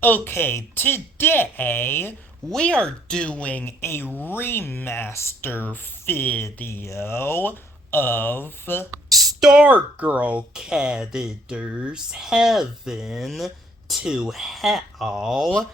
Okay, today we are doing a remaster video of Stargirl Characters Heaven to Hell,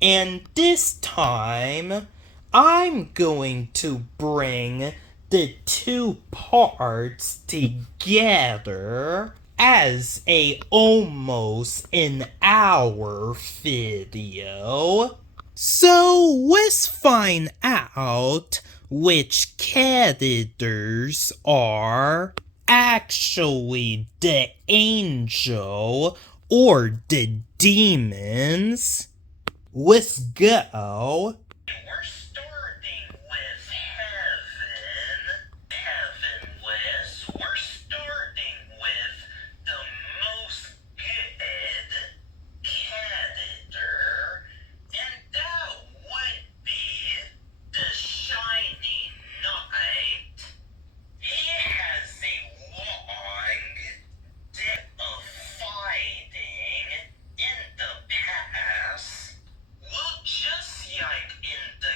and this time I'm going to bring the two parts together as a almost an hour video. So let's find out which characters are actually the angel or the demons. Let's go. We're starting with heaven. Heavenless. We're starting with the most good character, and that would be the Shining Knight. He has a long dip of fighting in the past. Well, just like in the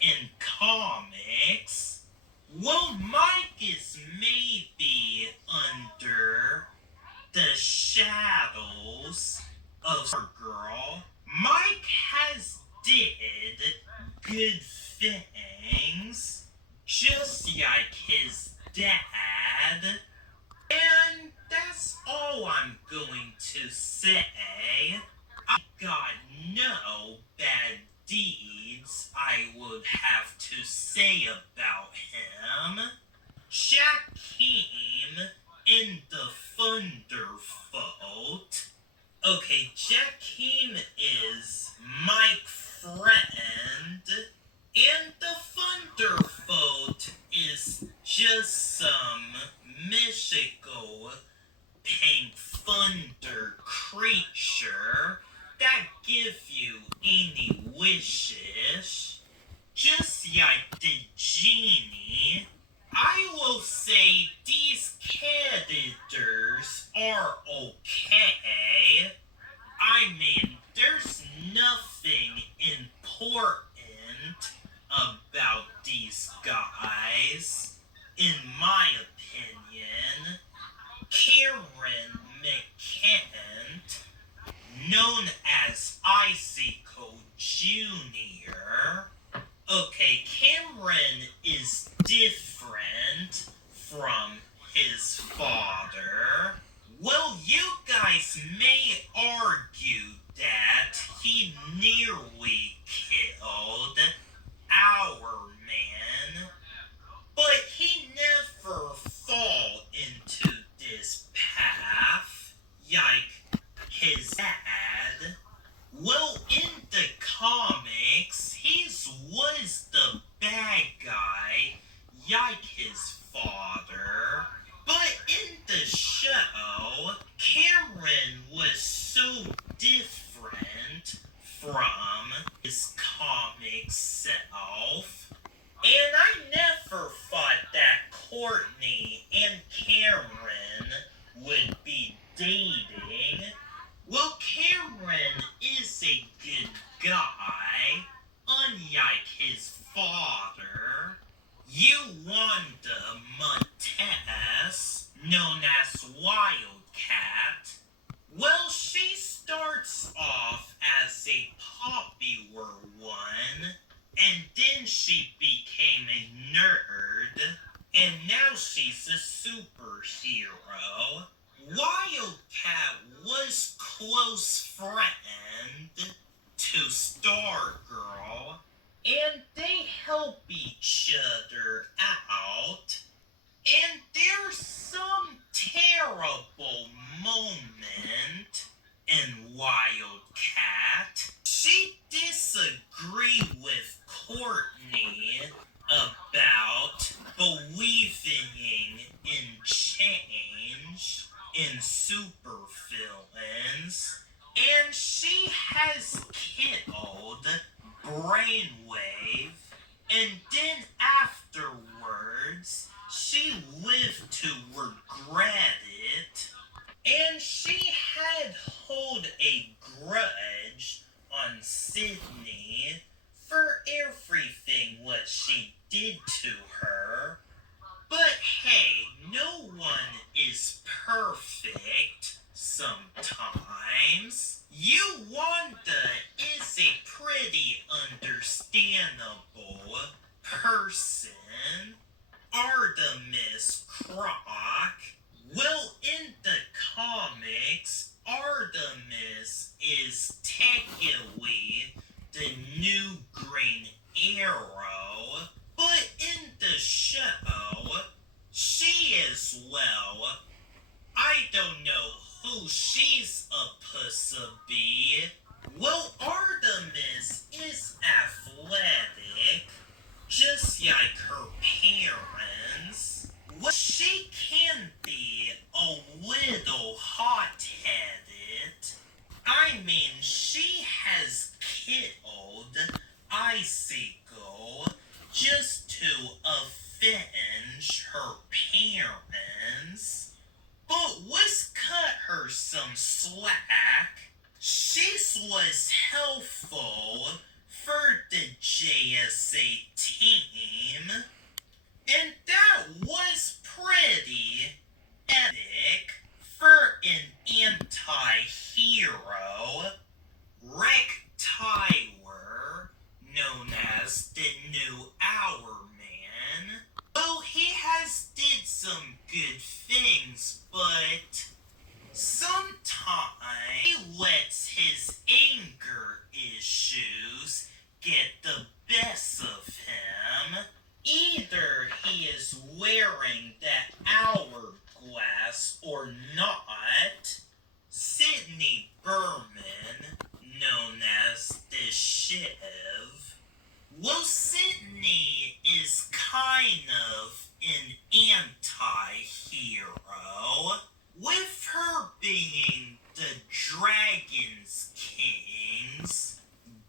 in comics. Well, Mike is maybe under the shadows of Stargirl. Mike has did good things, just like his dad. And that's all I'm going to say. I got no bad deeds I would have to say about him. Jack came in the Thunderfoot. Okay, Jakim is my friend, and the Thunderfoot is just some mystical pink thunder creature that give you any wishes. Just like the genie, I will say these characters are okay. I mean, there's nothing important about these guys, in my opinion. Cameron McKent, known as Icicle Jr., okay, Cameron is different from his father. Well, you guys may argue that he nearly killed our man, but he never fall into this path like his dad. Well, in the comics, he was the bad guy, like his father. But in the show, Cameron was so different from his comic self. And I never thought that Courtney and Cameron would be dating. Well, Cameron is a good guy, unlike his father. Wanda Montez, known as Wildcat, well, she starts off as a popular one, and then she became a nerd, and now she's a superhero. Wildcat was close friend to Stargirl, and they help each other out. And there's some terrible moment in Wildcat. She disagreed with Courtney about believing in change in supervillains, and she has killed Brainwave, and then afterwards she lived to regret it, and she had hold a grudge on Sydney for everything what she did to her. But hey, no one is perfect sometimes. Wanda is a pretty understandable person. Artemis Croc. Well, in the comics, Artemis is technically the new Green Arrow, but in the show, she is, well, I don't know who she's supposed to be. Well, Artemis is athletic, just like her parents. Well, she can a team. And that was pretty epic for an anti-hero. Rectyler, known as the new Hour Man. Well, he has did some good things, but sometimes he lets his anger issues get the best of him. Either he is wearing that hourglass or not. Sydney Berman, known as the Shiv. Well, Sydney is kind of an anti-hero, with her being the Dragon's King's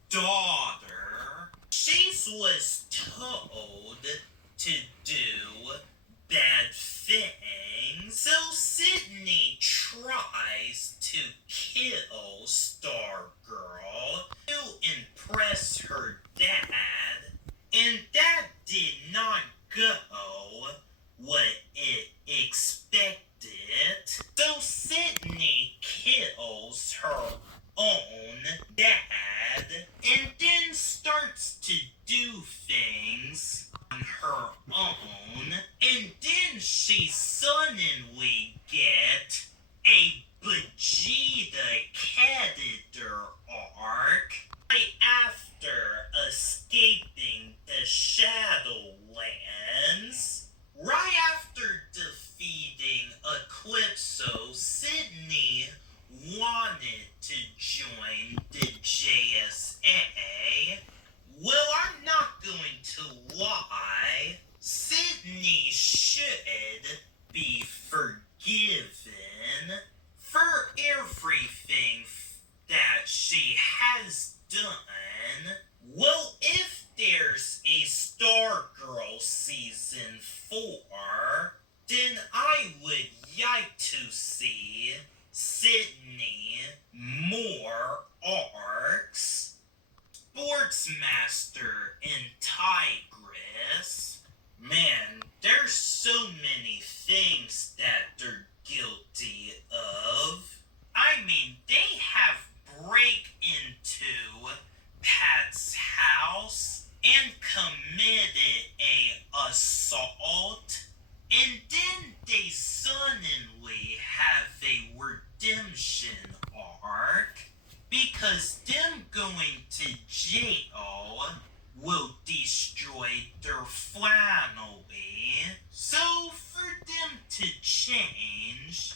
daughter. She was told to do bad things, so Sydney tries to kill Stargirl to impress her dad, and that did not go what it expected. So Sydney kills her own dad and then starts to do things on her own, and then she suddenly get a Vegeta character arc right after escaping the Shadowlands. Right after defeating Eclipso, Sydney wanted to join the JSA. Well, I'm not going to lie. Sydney should be forgiven for everything that she has done. Well, if there's a Stargirl Season 4, then I would like to see Sydney more arcs. Sportsmaster and Tigress. Man, there's so many things that they're guilty of. I mean, they have break into Pat's house and committed a assault, and then they suddenly have a redemption arc because them going to jail will destroy their family. So for them to change,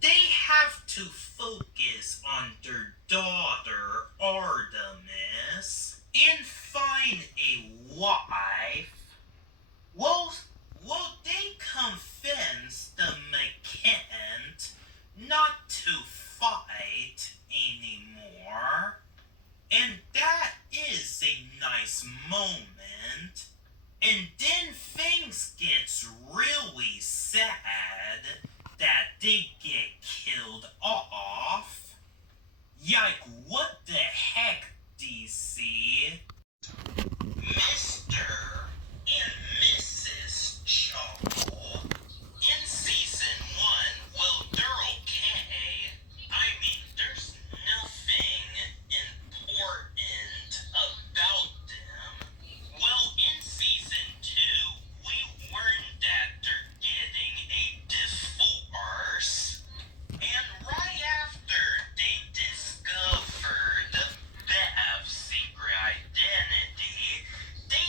they have to focus on their daughter Artemis and find a wife. Well, they convince the McKent not to fight anymore, and that is a nice moment. And then things gets really sad that they get killed off. Yike, what the heck, DC? Mr. and Mrs. Chuckle. In Season 1, well, they're okay. I mean, there's nothing important about them. Well, in Season 2, we learned that they're getting a divorce. And right after they discovered Bev's secret identity, they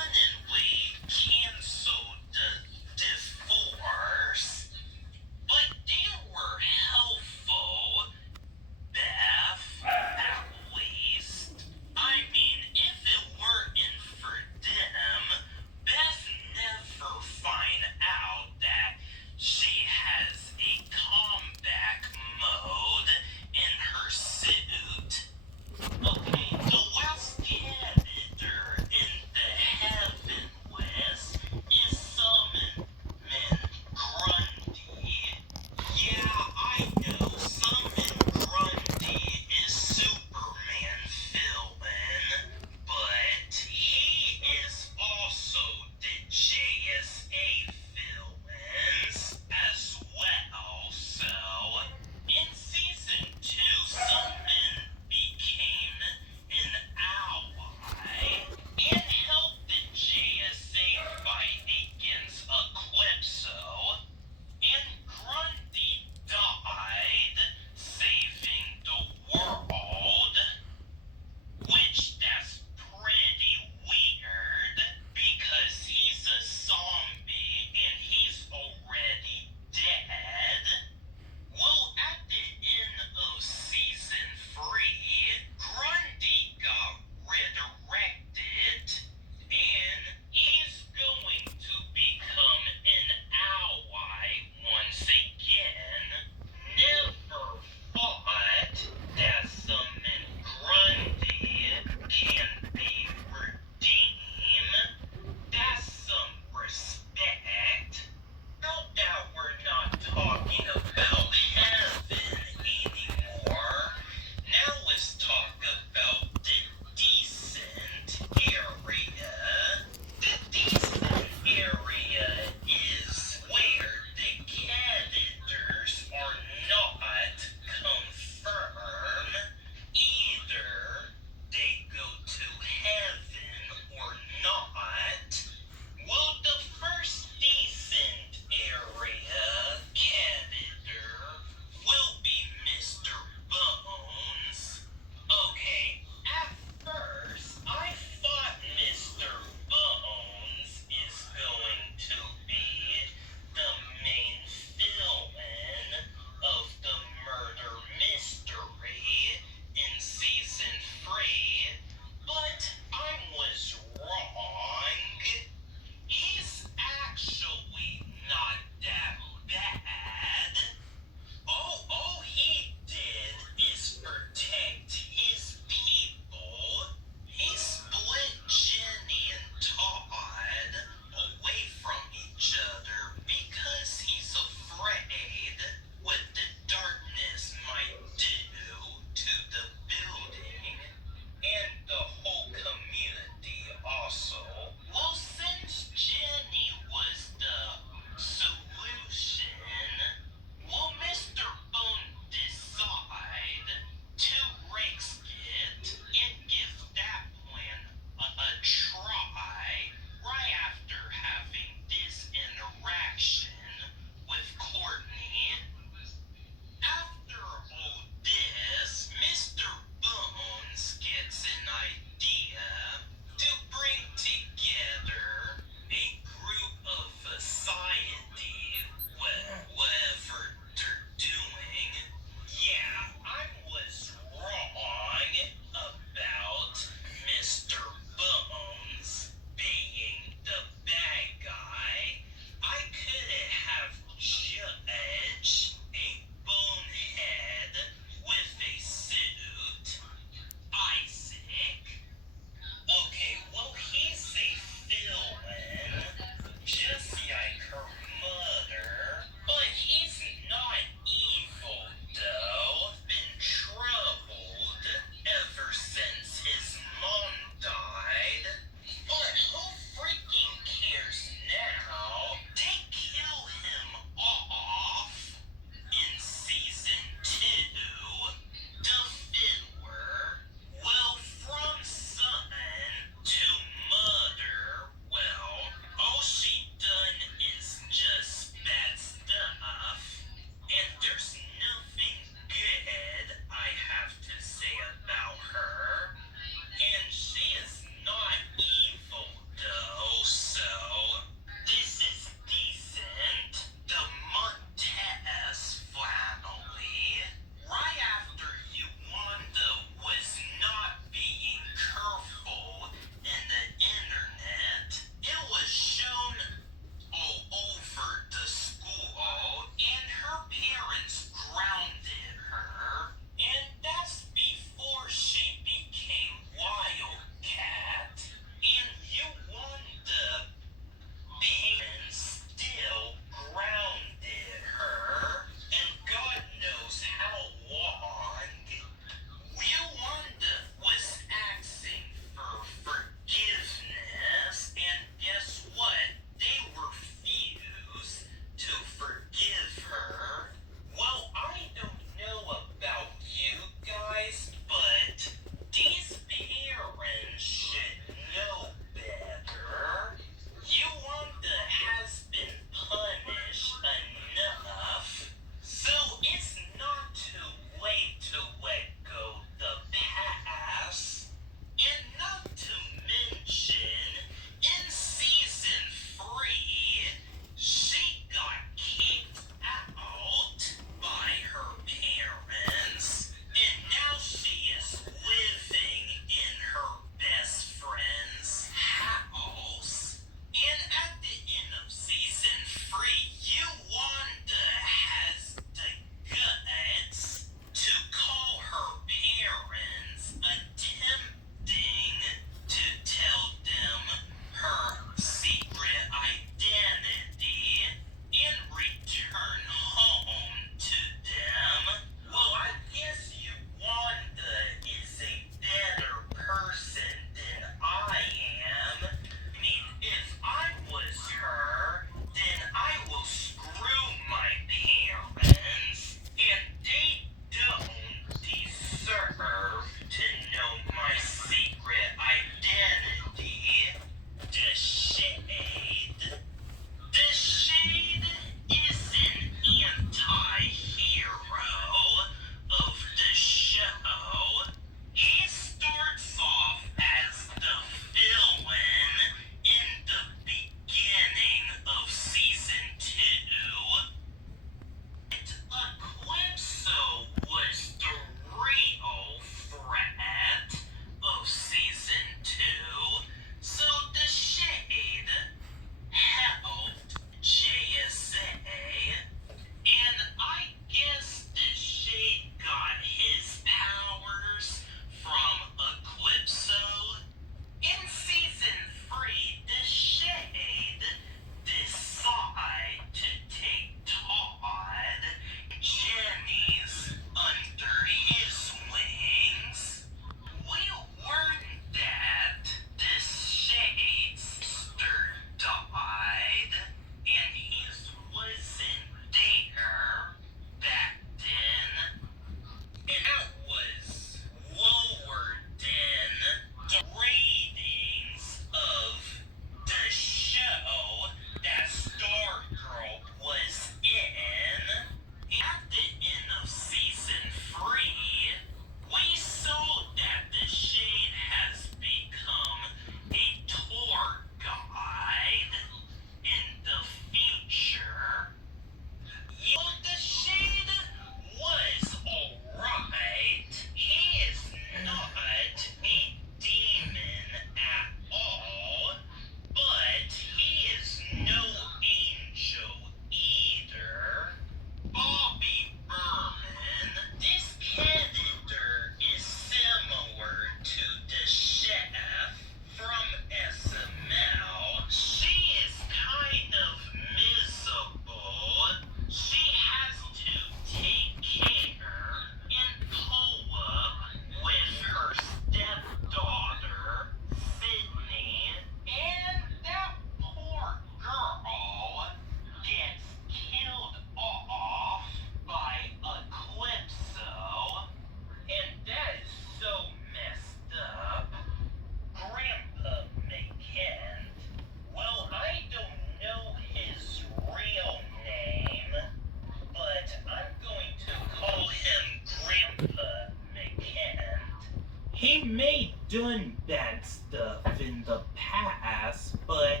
class, but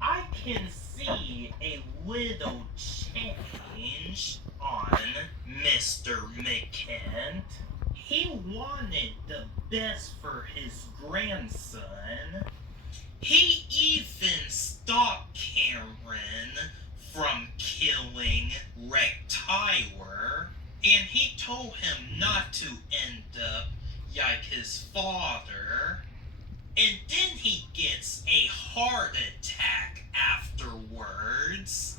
I can see a little change on Mr. McKent. He wanted the best for his grandson. He even stopped Cameron from killing Rectyler, and he told him not to end up like his father. And then he gets a heart attack afterwards.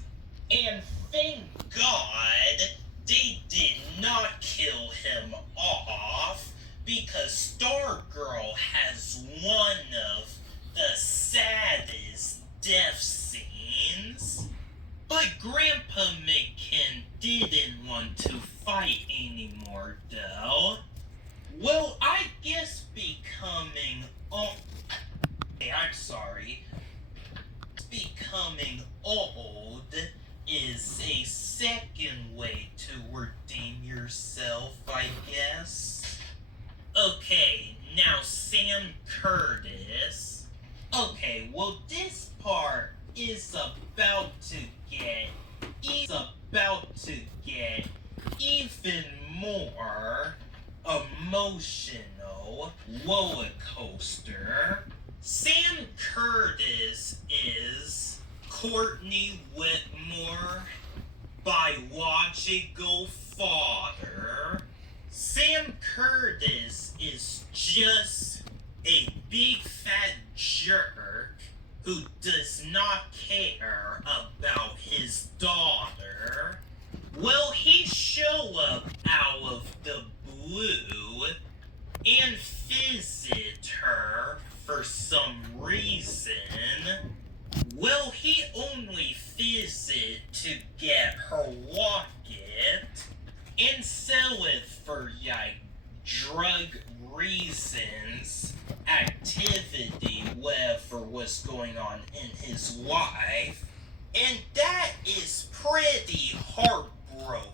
And thank God they did not kill him off, because Stargirl has one of the saddest death scenes. But Grandpa McKen didn't want to fight anymore, though. Well, I guess becoming becoming old is a second way to redeem yourself, I guess. Okay, now Sam Curtis. Okay, well, this part is about to get even more emotional roller coaster. Sam Curtis is Courtney Whitmore biological father. Sam Curtis is just a big fat jerk who does not care about his daughter. Well, he show up out of the blue and visit her for some reason. Well, he only visit to get her locket and sell it for, drug reasons, activity, whatever was going on in his life. And that is pretty heartbroken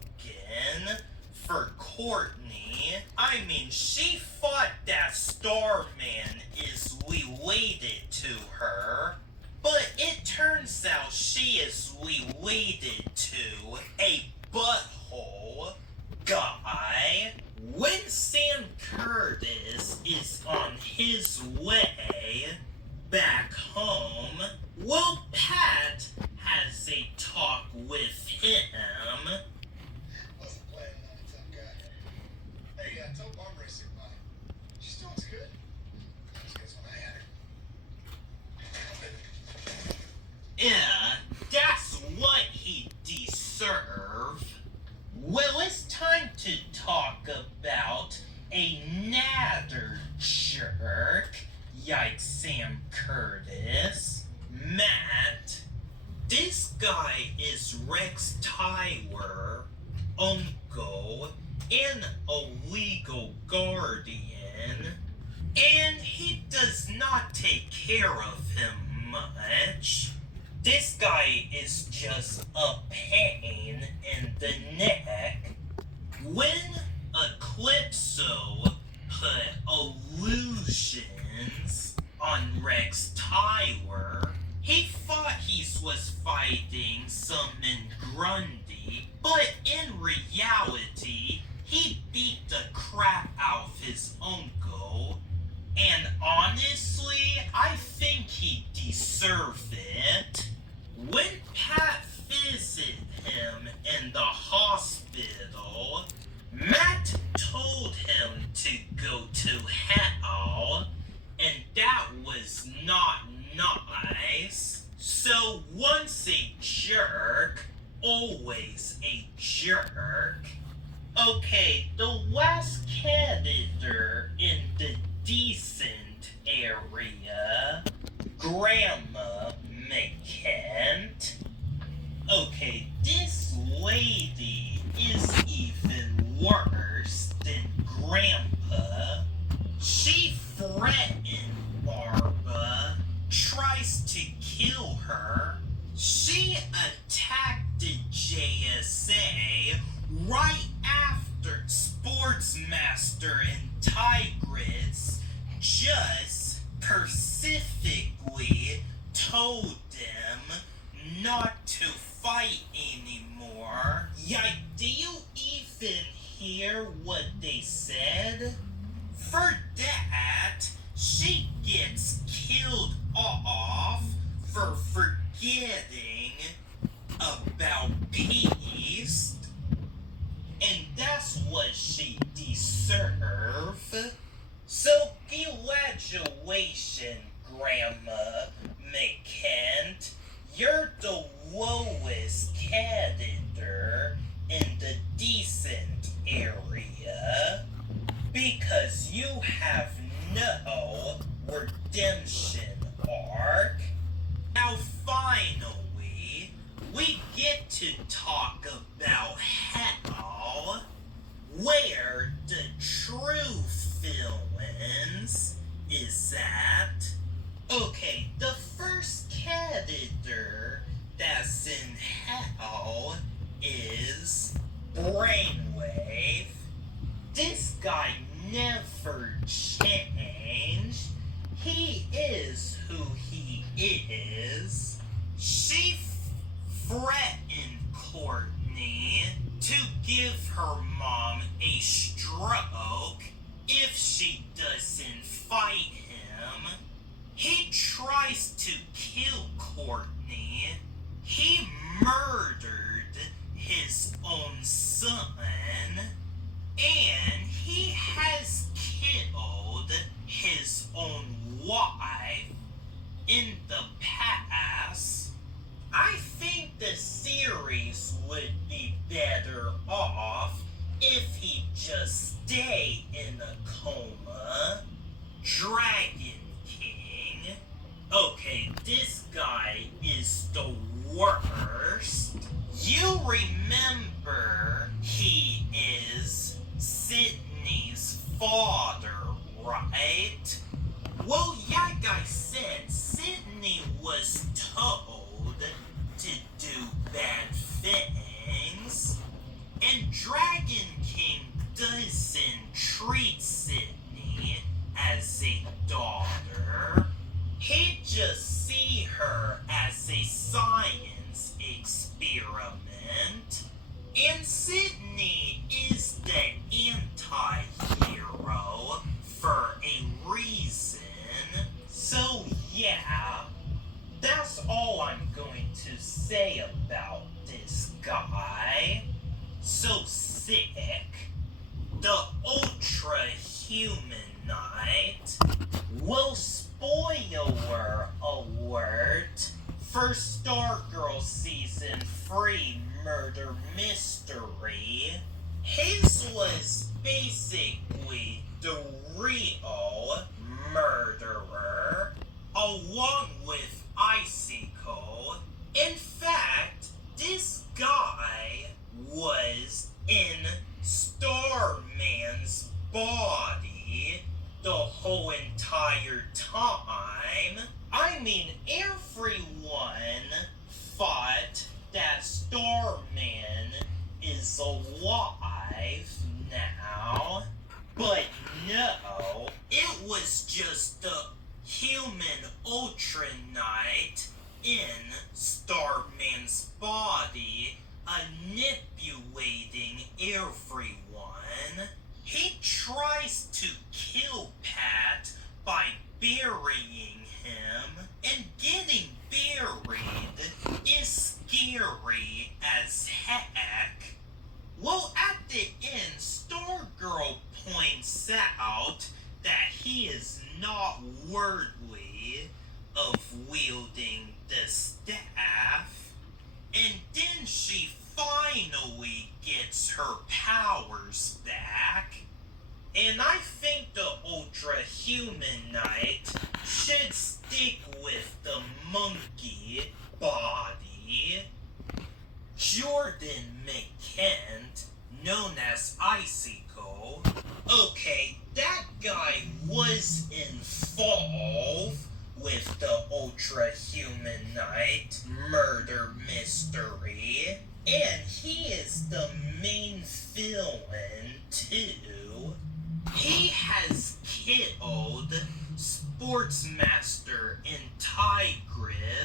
for Courtney. I mean, she thought that Starman is related to her, but it turns out she is related to a butthole guy. When Sam Curtis is on his way back home, well, Pat has a talk with him. Wasn't planning on a tough guy. Hey, tell Barbara I said bye. She still looks good. As good as when I had her. Yeah, that's what he deserved. Well, it's time to talk about another jerk, like Sam Curtis, Matt. This guy is Rex Tyler, uncle, and a legal guardian, and he does not take care of him much. This guy is just a pain in the neck. When Eclipso put illusions on Rex Tyler, he thought he was fighting Summon Grundy, but in reality, he beat the crap out of his uncle. And honestly, I think he deserved it. When Pat visited him in the hospital, Matt told him to go to hell, and that was not nice. So once a jerk, always a jerk. Okay, the last character in the decent area, Grandma McKent. Okay, this lady is even worse than Grandpa. She threatened Barbara, tries to kill her. She attacked the JSA right after Sportsmaster and Tigris just specifically told them not to fight anymore. Yeah, do you even hear what they said? For that, she gets killed off for forgetting about peace, and that's what she deserves. So congratulations, Grandma McKent. You're the lowest character in the decent area because you have no redemption arc. Now finally, we get to talk about how where the true villains is at. Okay, the first character that's in hell is Brainwave. This guy never changed. He is who he is. She threatened Courtney to give her mom a stroke if she doesn't fight him. He tries to kill Courtney. He murdered his own son. And he has killed his own wife in the past. I think the series would be better off if he just stayed in a coma. Dragon King. Okay, this guy is the worst. You remember he is Sydney's father, right? Well, like I said, Sydney was told to do bad things, and Dragon King doesn't treat Sydney as a daughter. He just see her as a science experiment. And Sydney is the anti-hero for a reason. So yeah, that's all I'm going to say about this guy. So sick. The Ultra Human Knight. Well, spoiler alert for Stargirl Season 3 Murder Mystery. His was basically the real murderer, along with Icicle. In fact, this guy was in Starman's body the whole entire time. I mean, everyone thought that Starman is alive now, but no, it was just the human Ultra Knight in Starman's body manipulating everyone. He tries to kill Pat by burying him, and getting buried is scary as heck. Well, at the end, Stargirl points out that he is not worthy of wielding the staff, and then she finally gets her powers back. And I think the Ultra Human Knight should stick with the monkey body. Jordan McKent, known as Icicle. Okay, that guy was involved with the Ultra Human Knight murder mystery, and he is the main villain too. He has killed Sportsmaster and Tigress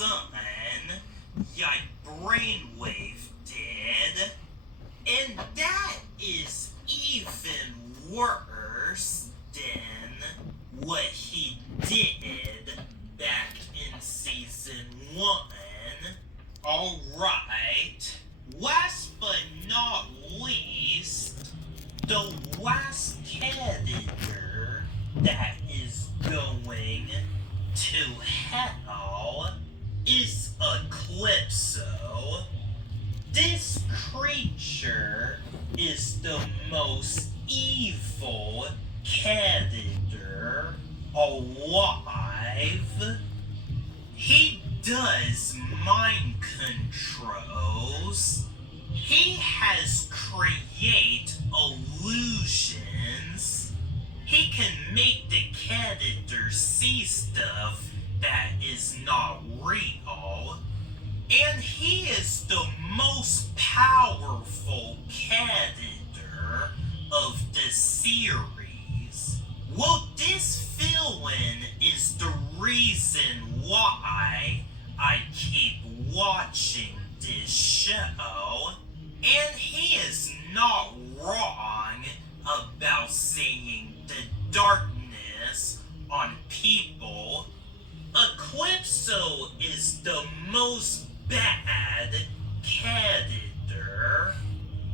son, ya brainwave did. And that is even worse than what he did back in season 1. Alright, last but not least, the last character that is going to hell is Eclipso. This creature is the most evil character alive. He does mind controls. He has create illusions. He can make the character see stuff that is not real. And he is the most powerful character of the series. Well, this villain is the reason why I keep watching this show. And he is not wrong about seeing the darkness on people. Eclipso is the most bad character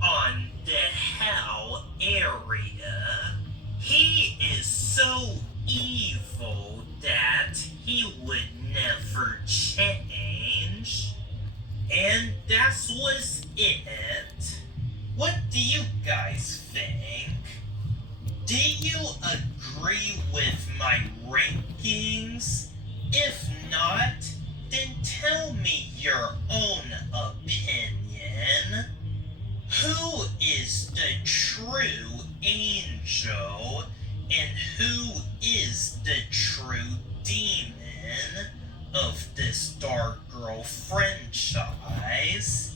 on the Hell area. He is so evil that he would never change. And that was it. What do you guys think? Do you agree with my rankings? If not, then tell me your own opinion. Who is the true angel and who is the true demon of the Stargirl franchise?